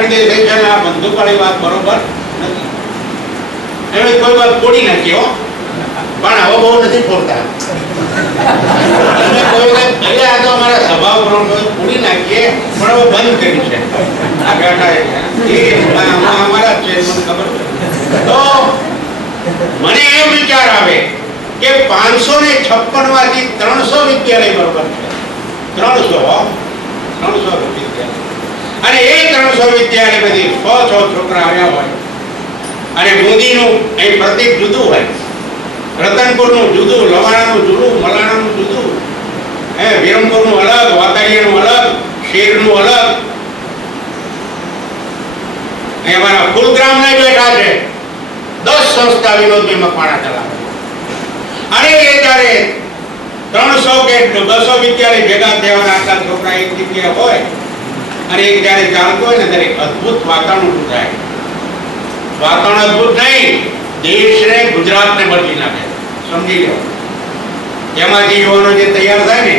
પાખંડી થઈ છે આ બંદૂકવાળી વાત બરોબર નથી. એમણે કોઈ વાત તોડી નાખી હો, પણ હવે બહુ નથી ફોડતા. એટલે આ તો અમારા સ્વભાવ પ્રમાણે તોડી નાખીએ, પણ હવે બંધ કરી છે. આ બેઠા અમારા જ છે, મને ખબર છે. તો મને એમ વિચાર આવે કે 556 માંથી 300 વિદ્યાલય બરોબર છે. 300 વિદ્યાલય, અને એ 300 વિદ્યાલય બધી 100 છોકરા આવ્યા હોય, અને બુંદીનું અહીં પ્રતીક જુદું હોય, રતનપુરનું જુદું, લવાણાનું જુદું, મલાણાનું જુદું, વિરમપુરનું અલગ, વાતાડિયાનું અલગ, શેરનું અલગ. અમારા ફૂલગ્રામના બેઠા છે 10 સંસ્થા વિનોદભાઈ મકવાણા ચલાવે, અને એ જ્યારે 300 કે 200 વિદ્યાલય ભેગા થવાના આટલા છોકરા એક જગ્યાએ હોય, અને એક જ્યારે ચાલતું હોય ને ત્યારે અદ્ભુત વાતાવરણ ઊભું થાય. વાતાવરણ અદ્ભુત નહીં, દેશને, ગુજરાતને બદલી નાખે. સમજી લો, એમાંથી યુવાનો જે તૈયાર થાય ને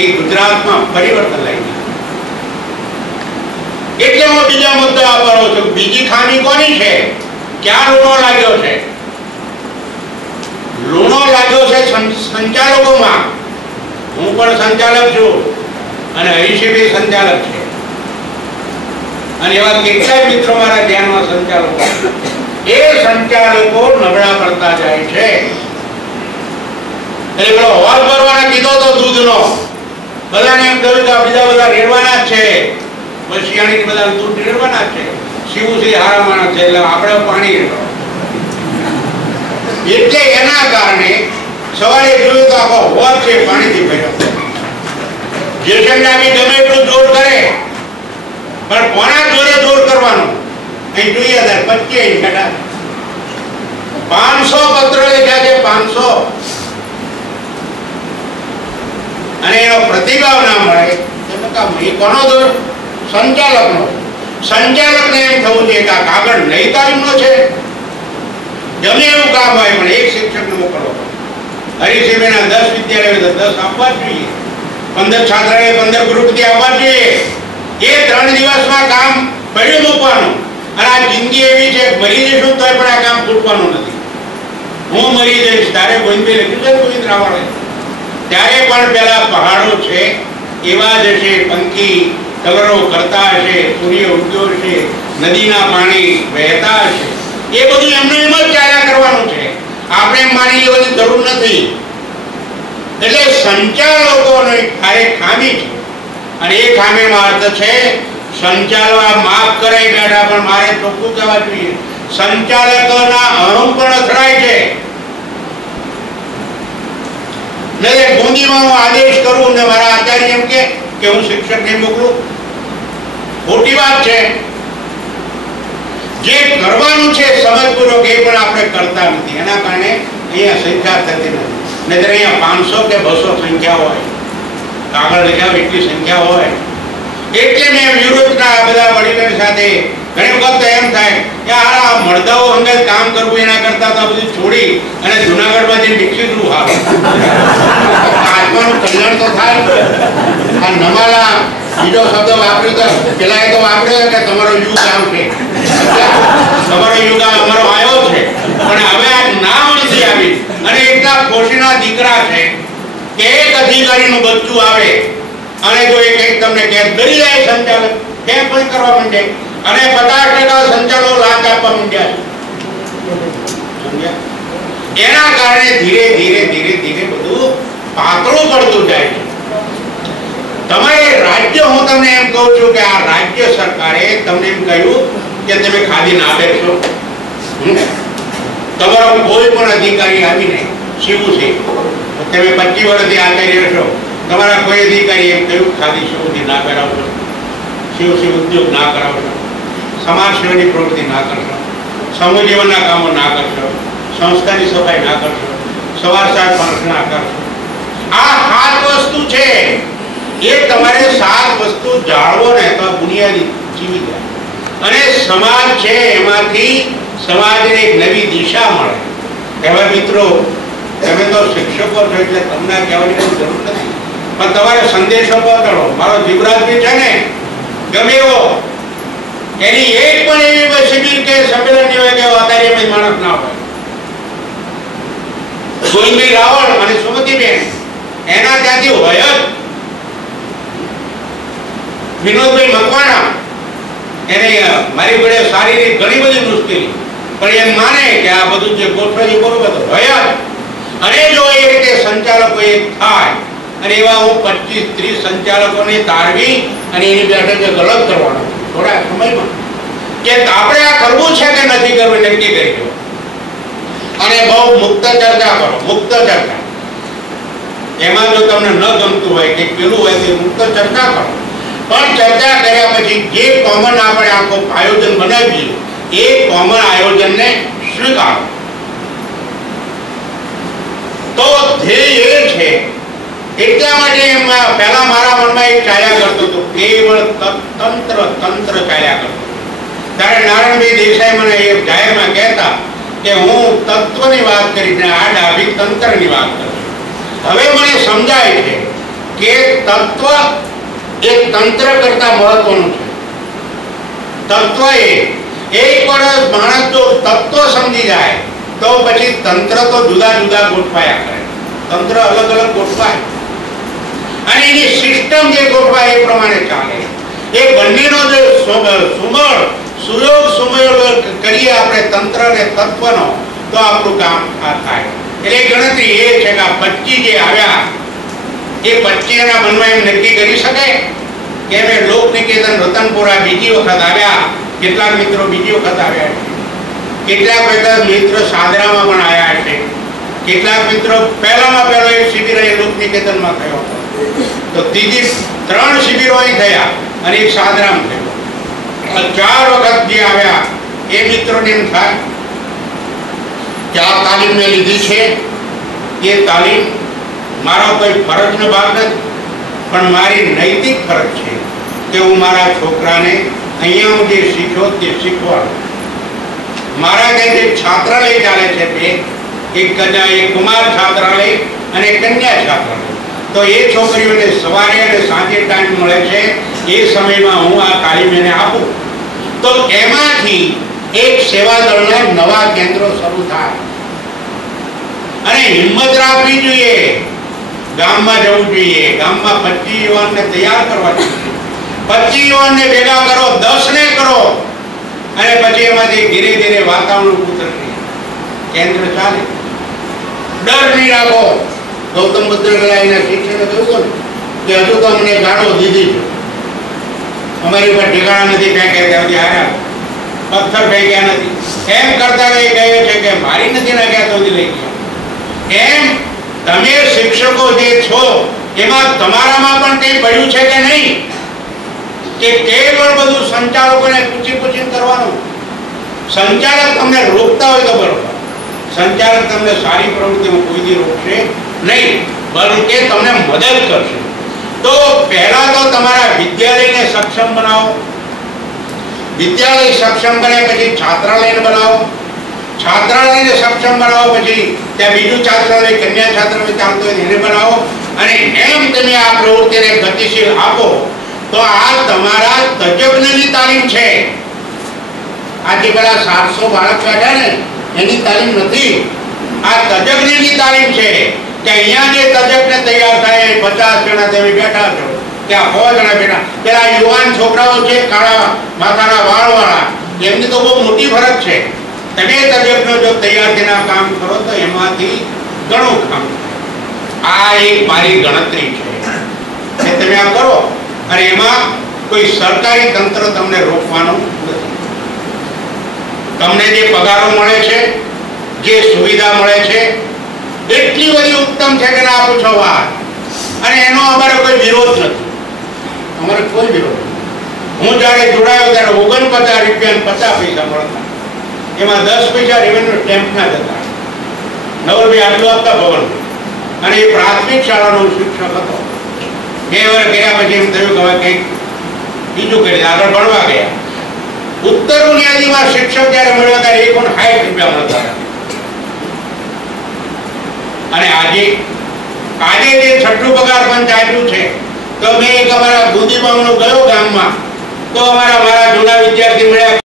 એ ગુજરાતમાં પરિવર્તન લાવી નાખે. એટલે હું બીજા મુદ્દા પર આવું છું. બીજી ખામી કોની છે? ક્યાં લૂણો લાગ્યો છે? લૂણો લાગ્યો છે સંચાલકોમાં. હું પણ સંચાલક છું, અને હરીશભાઈ સંચાલક છે, અને એવા કેટલાય મિત્રો મારા ધ્યાનમાં સંચાલકો. એ સંચાલકો નબળા પડતા જાય છે. એટલે પેલો હોલ ભરવાના કીધો તો દૂધનો, બધાને એમ કહ્યું કે બીજા બધા રેડવાના જ છે, બસિયાણી બધા દૂધ રેડવાના જ છે. શિવશ્રી હારા માણસ છે, એટલે આપણે પાણી રેડવા. એટલે એના કારણે સવારે જોયું તો આખો હોલ છે પાણીથી ભર્યો. જેસંગામી ગમે એટલું જોર કરે, પણ કોના જોરે જોર કરવાનું? અહીં જોઈએ 25 બેટા 500 પત્રો લખ્યા છે, 500, અને એનો પ્રતિભાવ ના મળે. એ કોનો દોર? સંચાલકનો. સંચાલકને એમ થવું જોઈએ કે આ કાગળ નહીં તારીખનો છે. ગમે એવું કામ હોય પણ એક શિક્ષકને મોકલવો. હરીશભાઈના 10 વિદ્યાલય 10 આપવા જોઈએ, 15 છાત્રાએ 15 ગ્રુપથી આવવા જોઈએ. એ 3 દિવસમાં કામ પડ્યું મૂકવાનું. અને આ જિંદગી એવી છે, મરી જઈશું તોય પણ આ કામ છૂટવાનું નથી. હું મરી જઈશ ત્યારે ગોવિંદભાઈ લખ્યું છે, ગોવિંદ રાવળે, ત્યારે પણ પેલા પહાડો છે એવા જ હશે, પંખી કલરો કરતા હશે, સૂર્ય ઉગ્યો હશે, નદીના પાણી વહેતા હશે. એ બધું એમને એમ જ ચાલ્યા કરવાનું છે. આપણે એમ માની લેવાની જરૂર નથી. એટલે સંચાલકોને ખામી છે, અને એ ખામીમાં અર્થ છે સંચાલવા માફ કરાઈ બેઠા, પણ મારે ચોખ્ખું કહેવા જોઈએ, સંચાલકોના અહમ પણ અથડાય છે. નહીં બુંદીમાં હું આદેશ કરું ને મારા આચાર્ય એમ કે હું શિક્ષકને મોકલું, ખોટી વાત છે. જે કરવાનું છે સમજપૂર્વક એ પણ આપણે કરતા નથી. એના કારણે અહીંયા સંખ્યા થતી નથી. નહીતર અહીંયા 500 કે 200 સંખ્યા હોય, કાગળ લખ્યા એટલી સંખ્યા હોય. એટલે મેં વિરોધના બધા વડીલો સાથે ઘણી વખત એમ થાય કે આ મળદાઓ અંગે કામ કરવું એના કરતા તો બધું છોડી અને જુનાગઢમાં જઈને વિકસિત નું આવે. આત્માનું કલ્યાણ તો થાય. આ નમાલા બીજો શબ્દ વાપર્યો તો પેલા એ તો વાપર્યો કે તમારો યુગ આવશે, તમારો યુગ અમારો આવ્યો છે, પણ હવે આ નામ નથી આવી. અને એટલા ખુશીના દીકરા છે કે એક અધિકારીનું બચ્ચું આવે અને જો એક તમને કેદ કરી જાય સંચાલક, કેમ પણ કરવા માંડે, અને 50% સંચાલકો લાંચ આપવા માંડ્યા છે. એના કારણે ધીરે ધીરે ધીરે ધીરે બધું પાતળું પડતું જાય છે. તમારે રાજ્ય, હું તમને એમ કહું છું કે આ રાજ્ય સરકારે તમને એમ કહ્યું કે તમે ખાદી ના બેસો. તમારો કોઈ પણ અધિકારી આવીને શિવું છે, તમે 25 વર્ષથી આચાર્ય છો, તમારા કોઈ અધિકારી એમ કહ્યું ખાદી શિવથી ના કરાવશો, શિવ ઉદ્યોગ ના કરાવશો, સમાજ સેવાની પ્રવૃત્તિ ના કરશો, સમૂહ જીવનના કામો ના કરશો, સંસ્થાની સફાઈ ના કરશો, સવાર સાંજ પાંચ ના કરશો. આ 7 વસ્તુ છે. એ તમારે 7 વસ્તુ જાળવો ને તો બુનિયાદી જીવી જાય, અને સમાજ છે એમાંથી સમાજને એક નવી દિશા મળે. હવે મિત્રો, તમે તો શિક્ષકો છો એટલે તમને કહેવાની કોઈ જરૂર નથી, પણ તમારે સંદેશો પહોંચાડો. મારો જીવરાજભાઈ છે ને, ગમે એવો એની એક પણ એવી શિબિર કે સંમેલન નહીં હોય કે અતારી માણસ ના હોય. ગોવિંદભાઈ રાવળ અને સુમતીબેન એના ત્યાંથી હોય જ. વિનોદભાઈ મકવાણા એને મારી જોડે શારીરિક ઘણી બધી મુશ્કેલી, પણ એમ માને કે આ બધું જે ગોઠવાયું બરોબર હોય જ. અને જો એ રીતે સંચાલકો એક થાય અને એવા હું 25-30 સંચાલકોને તારવી અને એની બેઠક અલગ કરવાનો થોડા સમયમાં કે આપણે આ કરવું છે કે નથી કરવું નક્કી કરી દો. અને બહુ મુક્ત ચર્ચા કરો, મુક્ત ચર્ચા. એમાં જો તમને ન ગમતું હોય કે પેલું હોય તો મુક્ત ચર્ચા કરો, પણ ચર્ચા કર્યા પછી જે કોમન આપણે આખો આયોજન બનાવીએ એ કોમન આયોજનને સ્વીકારો. તો ધ્યેય એ છે. એટલા માટે એમાં પહેલા મારા મનમાં એક ચાલ્યા કરતો હતો, કેવળ તંત્ર તંત્ર ચાલ્યા કરતો. ત્યારે નારાયણભાઈ દેસાઈ મને એ જાહેરમાં કહેતા કે હું તત્વની વાત કરીશ ને આ ડાભી તંત્રની વાત કરીશ. હવે મને સમજાય છે કે તત્વ એ તંત્ર કરતા મહત્વનું છે. તત્વ એ એક વાર માણસ જો તત્વ સમજી જાય તો પછી તંત્ર તો જુદા જુદા ગોઠવાયા કરે. તંત્ર અલગ અલગ ગોઠવાય અને એની સિસ્ટમ જે ગોઠવાય એ પ્રમાણે ચાલે. એ બંનેનો જે સુયોગ સુમેળ કરીએ આપણે તંત્ર અને તત્વનો તો આપણું કામ થાય. એટલે ગણતરી એ છે કે આ 25 જે આવ્યા એ 25 ના મનમાં એમ નક્કી કરી શકે કે અમે લોક નિકેતન રતનપુરા બીજી વખત આવ્યા. કેટલાક મિત્રો બીજી વખત આવ્યા છે, કેટલાક મિત્રો સાદરામાં પણ આવ્યા છે, કેટલાક મિત્રો પહેલામાં પહેલો એક શિબિર એ લોક નિકેતનમાં થયો હતો. તો ત્રીજી 3 શિબિરો અહીં થયા અને એક સાદરામ થયો. 4 વખત જે આવ્યા એ મિત્રોને એમ થાય કે આ તાલીમ મેં લીધી છે, એ તાલીમ મારો કોઈ ફરજનો ભાગ નથી, પણ મારી નૈતિક ફરજ છે કે હું મારા છોકરાને અહીંયા હું જે શીખ્યો તે શીખવાડું. મારા જે છાત્રાલય ચાલે છે બે, એક કુમાર છાત્રાલય અને કન્યા છાત્રાલય. તો એ છોકરીઓને સવારે અને સાંજે ટાઈમ મળે છે, એ સમયમાં હું આ તાલીમ એને આપું. તો એમાંથી એક સેવાદળના નવા કેન્દ્રો શરૂ થાય અને હિંમત રાખવી જોઈએ. ગામમાં જવું જોઈએ, ગામમાં 25 યુવાનને તૈયાર કરવા જોઈએ. 25 યુવાનને ભેગા કરો, 10 ને કરો અને પછી એમાંથી ધીરે ધીરે વાતાવરણ ઉતરશે, કેન્દ્ર ચાલે. ડર નહીં રાખો. ગૌતમ બુદ્ધ એના શિક્ષણે કહ્યું કે હજુ તો અમને ગાળો દીધી છે, અમારી પર ઠેકાણા નથી ફેંક્યા, ત્યાંથી હાર્યા, પથ્થર ફેંક્યા નથી, એમ કરતા એ કહે છે કે મારી નથી નાખ્યા તો લઈ ગયા. એમ તમે શિક્ષકો જે છો એમાં તમારામાં પણ કંઈ પડ્યું છે કે નહીં કે કેવળ બધું સંચાલકોને પૂછી કરવાનું. સંચાલક તમને રોકતા હોય તો બરોબર, સંચાલક તમને સારી પ્રવૃત્તિમાં કોઈ દી રોકશે નહીં, બલકે તમને મદદ કરશે. તો પહેલા તો તમારા વિદ્યાલયને સક્ષમ બનાવો. વિદ્યાલય સક્ષમ બને પછી છાત્રાલયને બનાવો. છાત્રાલયને સક્ષમ બનાવો પછી ત્યાં બીજું છાત્રાલય કન્યા છાત્રાલય ચાલતું હોય એને બનાવો. અને એમ તમે આ પ્રવૃત્તિને ગતિશીલ આપો તો આ તમારા તજજ્ઞની તાલીમ છે. આજે પેલા 700 બાળક બેઠા ને એની તાલીમ નથી, આ તજજ્ઞની તાલીમ છે. કે અહીંયા જે તજજ્ઞ તૈયાર થાય 50 જણા તમે બેઠા છો, ત્યાં 100 જણા બેઠા. પેલા યુવાન છોકરાઓ છે કાળા માથાના વાળવાળા, એમની તો બહુ મોટી ફરક છે. તમે તજજ્ઞ જો તૈયાર થઈને કામ કરો તો એમાંથી ઘણું કામ. આ એક મારી ગણતરી છે કે તમે આ કરો અને એમાં કોઈ સરકારી તંત્ર તમને રોકવાનું નથી. તમને જે પગારો મળે છે, જે સુવિધા મળે છે એટલી બધી ઉત્તમ છે કે ના પૂછો વાત. અને એનો અમારે કોઈ વિરોધ નથી, અમારે કોઈ વિરોધ નથી. હું જ્યારે જોડાયો ત્યારે 49 રૂપિયા 50 પૈસા મળતા, એમાં 10 પૈસા રેવન્યુ સ્ટેમ્પના જતા. નવરભાઈ આટલું આપતા ભવન, અને એ પ્રાથમિક શાળાનો શિક્ષક હતો. 2 વર્ષ ગયા પછી એમ થયું કે હવે કંઈક બીજું કરી આગળ ભણવા ગયા. ઉત્તર બુનિયાદીમાં શિક્ષક જ્યારે મળ્યો ત્યારે 59 રૂપિયા મળતા. અને આજે જે છઠ્ઠું પગાર પંચ આપ્યું છે તો મેં એક અમારા બુદ્ધિબાવનો ગયો ગામમાં તો મારા જૂના વિદ્યાર્થી મળ્યા